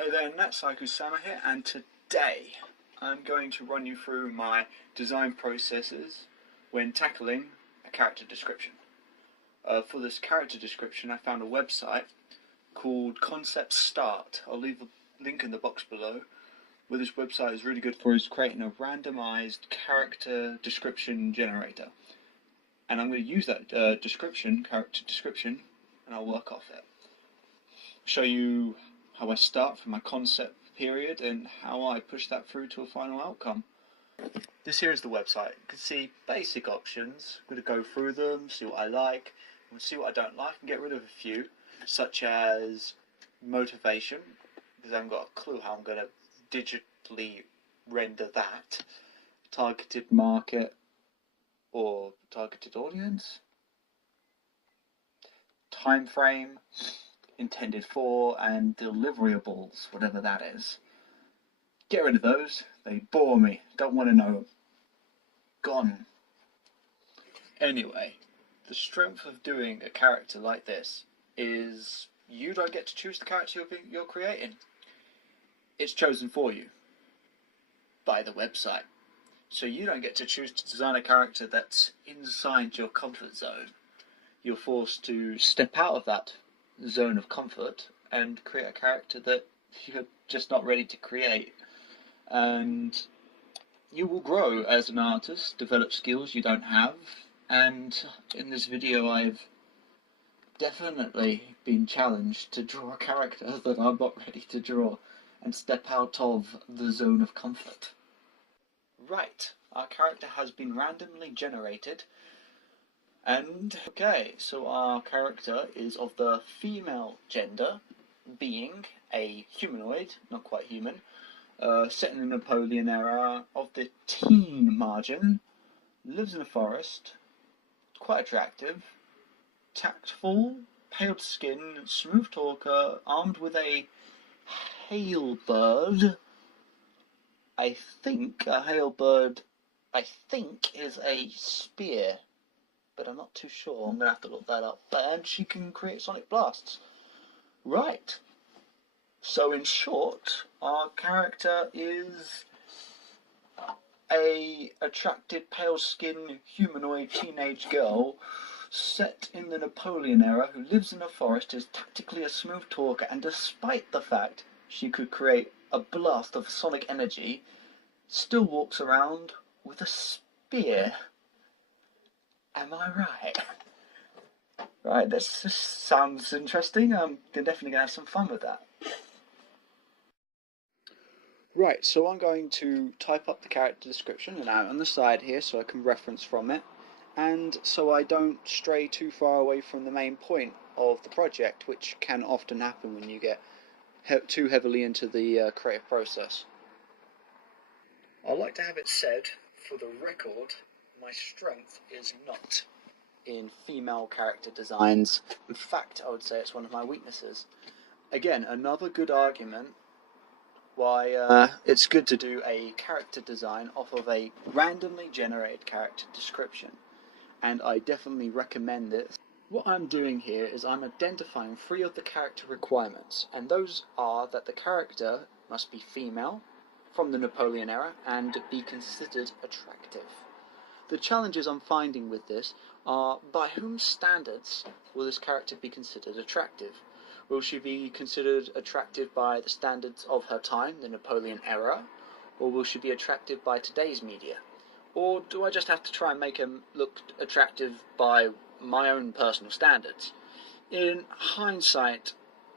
Hey there, Saiaku-sama here, and today I'm going to run you through my design processes when tackling a character description. For this character description, I found a website called ConceptStart. I'll leave a link in the box below. What this website is really good for is creating a randomized character description generator. And I'm going to use that character description, and I'll work off it. Show you how I start from my concept period and how I push that through to a final outcome. This here is the website. You can see basic options. I'm going to go through them, see what I like, and see what I don't like, and get rid of a few, such as motivation, because I haven't got a clue how I'm going to digitally render that. Targeted market or targeted audience. Time frame, intended for, and deliverables, whatever that is. Get rid of those. They bore me. Don't want to know them. Gone. Anyway, the strength of doing a character like this is you don't get to choose the character you're creating. It's chosen for you by the website. So you don't get to choose to design a character that's inside your comfort zone. You're forced to step out of that zone of comfort and create a character that you're just not ready to create. And you will grow as an artist, develop skills you don't have, and in this video I've definitely been challenged to draw a character that I'm not ready to draw and step out of the zone of comfort. Right, our character has been randomly generated. And, okay, so our character is of the female gender, being a humanoid, not quite human, set in the Napoleon era, of the teen margin, lives in a forest, quite attractive, tactful, pale skin, smooth talker, armed with a halberd. I think a halberd, is a spear, but I'm not too sure. I'm going to have to look that up. And she can create sonic blasts. Right. So in short, our character is a attractive, pale-skinned, humanoid teenage girl set in the Napoleon era who lives in a forest, is tactically a smooth talker, and despite the fact she could create a blast of sonic energy, still walks around with a spear. Am I right? Right, this just sounds interesting. I'm definitely going to have some fun with that. Right, so I'm going to type up the character description and out on the side here so I can reference from it, and so I don't stray too far away from the main point of the project, which can often happen when you get too heavily into the creative process. I'd like to have it said, for the record, my strength is not in female character designs. In fact, I would say it's one of my weaknesses. Again, another good argument why it's good to do a character design off of a randomly generated character description. And I definitely recommend this. What I'm doing here is I'm identifying 3 of the character requirements, and those are that the character must be female, from the Napoleon era, and be considered attractive. The challenges I'm finding with this are, by whose standards will this character be considered attractive? Will she be considered attractive by the standards of her time, the Napoleon era, or will she be attractive by today's media? Or do I just have to try and make her look attractive by my own personal standards? In hindsight,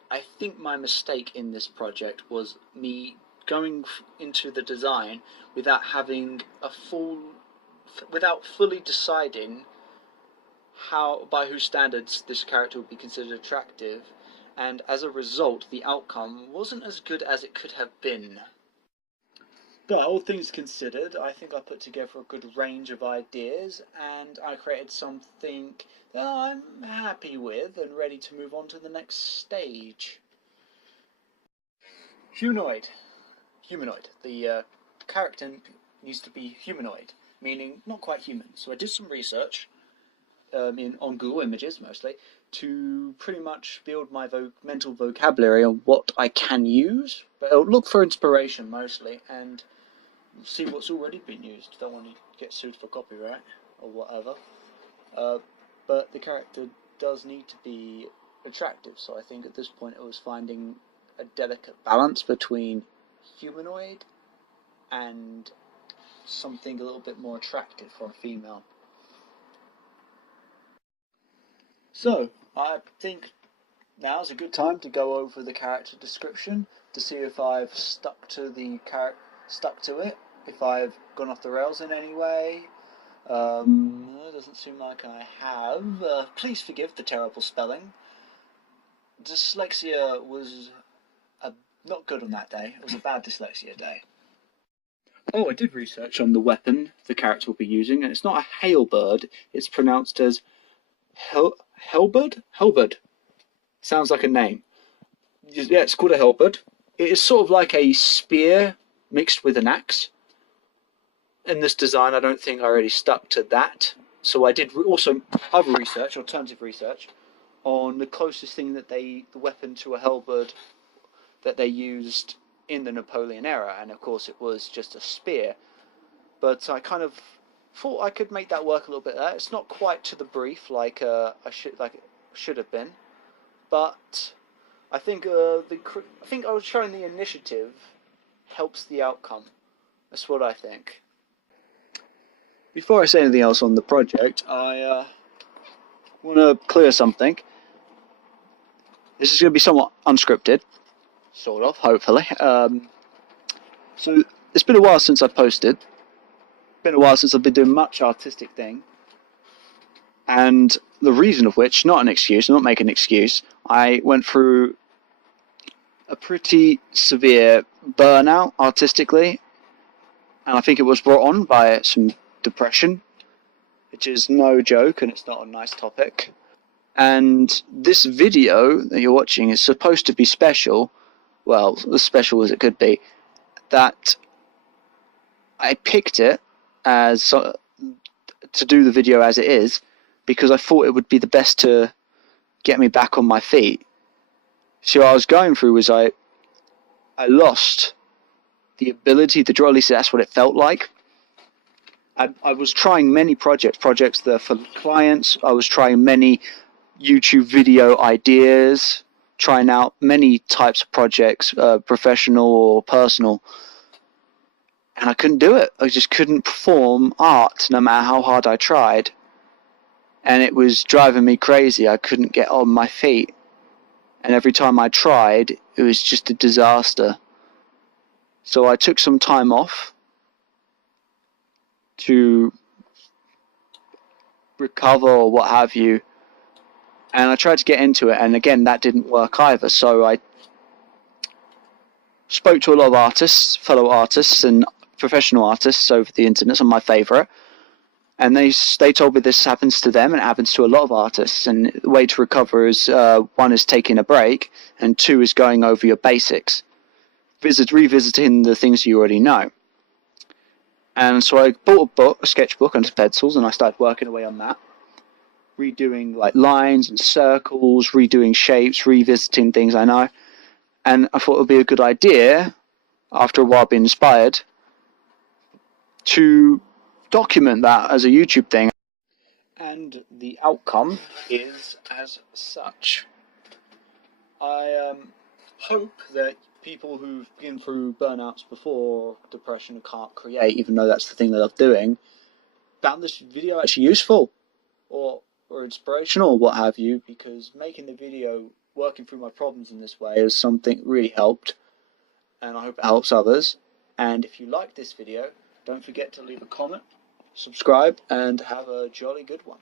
I think my mistake in this project was me going into the design without having without fully deciding by whose standards this character would be considered attractive, and as a result the outcome wasn't as good as it could have been. But all things considered, I think I put together a good range of ideas, and I created something that I'm happy with and ready to move on to the next stage. Humanoid. The character needs to be humanoid, meaning not quite human. So I did some research on Google Images mostly to pretty much build my mental vocabulary on what I can use, but I'll look for inspiration mostly and see what's already been used. Don't want to get sued for copyright or whatever. But the character does need to be attractive, so I think at this point it was finding a delicate balance between humanoid and something a little bit more attractive for a female. So, I think now's a good time to go over the character description to see if I've stuck to it, if I've gone off the rails in any way. It doesn't seem like I have. Please forgive the terrible spelling. Dyslexia was not good on that day. It was a bad dyslexia day. Oh, I did research on the weapon the character will be using, and it's not a halberd. It's pronounced as halberd? Halberd. Sounds like a name. Yeah, it's called a halberd. It is sort of like a spear mixed with an axe. In this design, I don't think I already stuck to that. So I did also other research, alternative research, on the closest thing that the weapon to a halberd that they used in the Napoleon era, and of course it was just a spear. But I kind of thought I could make that work a little bit there. It's not quite to the brief like it should have been, but I think I was showing the initiative helps the outcome. That's what I think. Before I say anything else on the project, I want to clear something. This is going to be somewhat unscripted, sort of, hopefully. So it's been a while since I've posted. Been a while since I've been doing much artistic thing. And the reason of which, not an excuse, I'm not making an excuse, I went through a pretty severe burnout artistically, and I think it was brought on by some depression, which is no joke, and it's not a nice topic. And this video that you're watching is supposed to be special, well, as special as it could be, that I picked it as to do the video as it is because I thought it would be the best to get me back on my feet. So what I was going through was I lost the ability to draw, at least that's what it felt like. I was trying many projects that are for clients. I was trying many YouTube video ideas, trying out many types of projects, professional or personal, and I couldn't do it. I just couldn't perform art no matter how hard I tried, and it was driving me crazy. I couldn't get on my feet, and every time I tried, it was just a disaster. So I took some time off to recover or what have you, and I tried to get into it, and again that didn't work either. So I spoke to a lot of artists, fellow artists and professional artists over the internet, some of my favourite, and they told me this happens to them and it happens to a lot of artists, and the way to recover is one is taking a break, and two is going over your basics, revisiting the things you already know. And so I bought a sketchbook and pencils, and I started working away on that, redoing like lines and circles, redoing shapes, revisiting things I know. And I thought it would be a good idea, after a while being inspired, to document that as a YouTube thing. And the outcome is as such. I hope that people who've been through burnouts before, depression, and can't create, even though that's the thing they love doing, found this video actually useful or inspirational or what have you, because making the video, working through my problems in this way is something that really helped, and I hope it helps others. And if you like this video, don't forget to leave a comment, subscribe, and have a jolly good one.